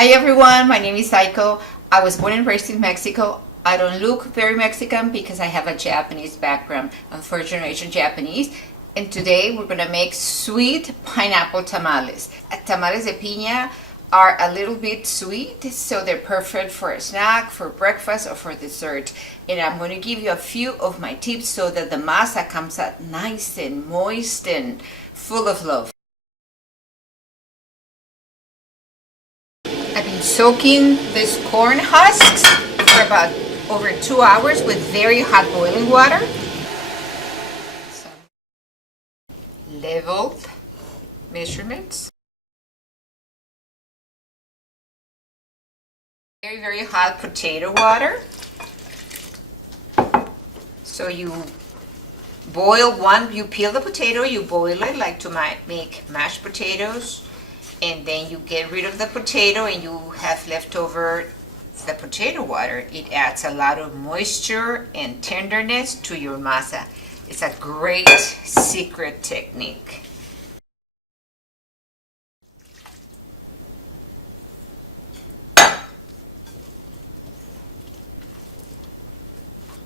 Hi everyone, my name is Saiko. I was born and raised in Mexico. I don't look very Mexican because I have a Japanese background. I'm first generation Japanese. And today we're going to make sweet pineapple tamales. Tamales de piña are a little bit sweet, so they're perfect for a snack, for breakfast, or for dessert. And I'm going to give you a few of my tips so that the masa comes out nice and moist and full of love. I've been soaking these corn husks for about over 2 hours with very hot boiling water. Some leveled measurements. Very hot potato water. So you boil you peel the potato, you boil it like to make mashed potatoes. And then you get rid of the potato and you have left over the potato water. It adds a lot of moisture and tenderness to your masa. It's a great secret technique.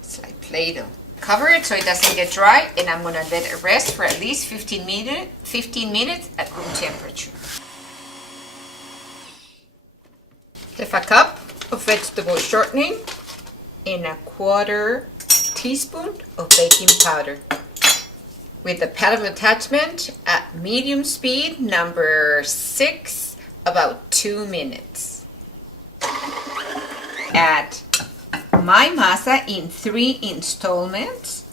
It's like Play-Doh. Cover it so it doesn't get dry, and I'm gonna let it rest for at least 15 minutes at room temperature. Have a cup of vegetable shortening and a 1/4 teaspoon of baking powder. With the paddle attachment at medium speed, number 6, about 2 minutes. Add my masa in 3 installments,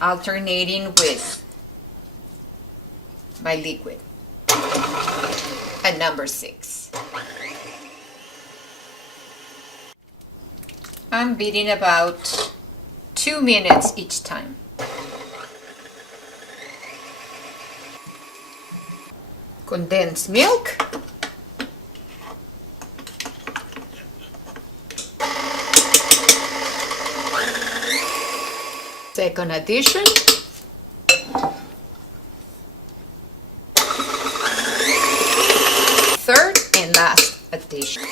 alternating with my liquid. At number 6. I'm beating about 2 minutes each time. Condensed milk. Second addition. Third and last addition.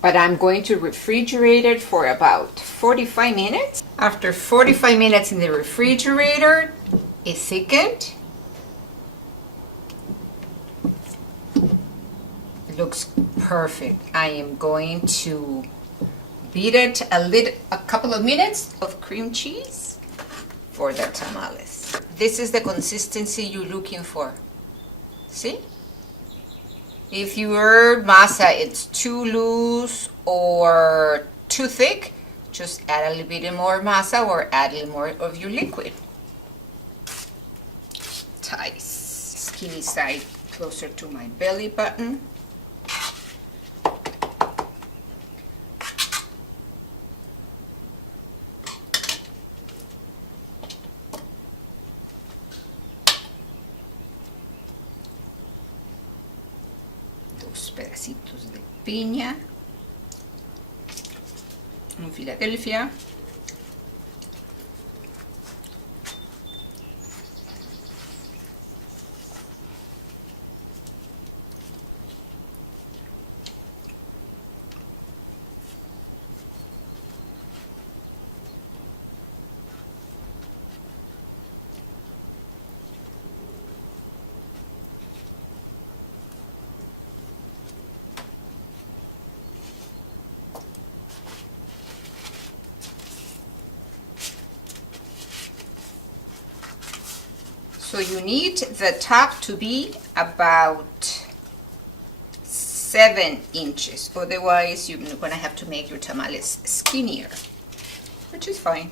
But I'm going to refrigerate it for about 45 minutes. After 45 minutes in the refrigerator, it thickened. It looks perfect. I am going to beat it a couple of minutes of cream cheese for the tamales. This is the consistency you're looking for. See? If your masa it's too loose or too thick, just add a little bit more masa or add a little more of your liquid. Ties. Skinny side closer to my belly button. Pedacitos de piña, un Philadelphia, so you need the top to be about 7 inches. Otherwise, you're going to have to make your tamales skinnier, which is fine.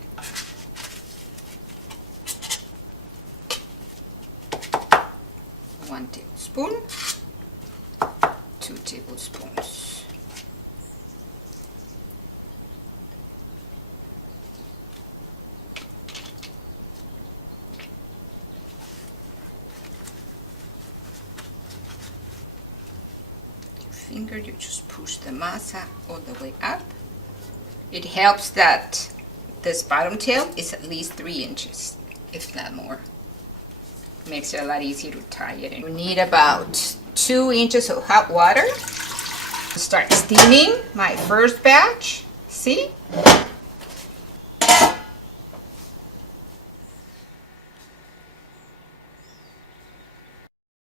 1 tablespoon, 2 tablespoons. Finger, you just push the masa all the way up. It helps that this bottom tail is at least 3 inches, if not more. Makes it a lot easier to tie it in. We need about 2 inches of hot water. Start steaming my first batch. See?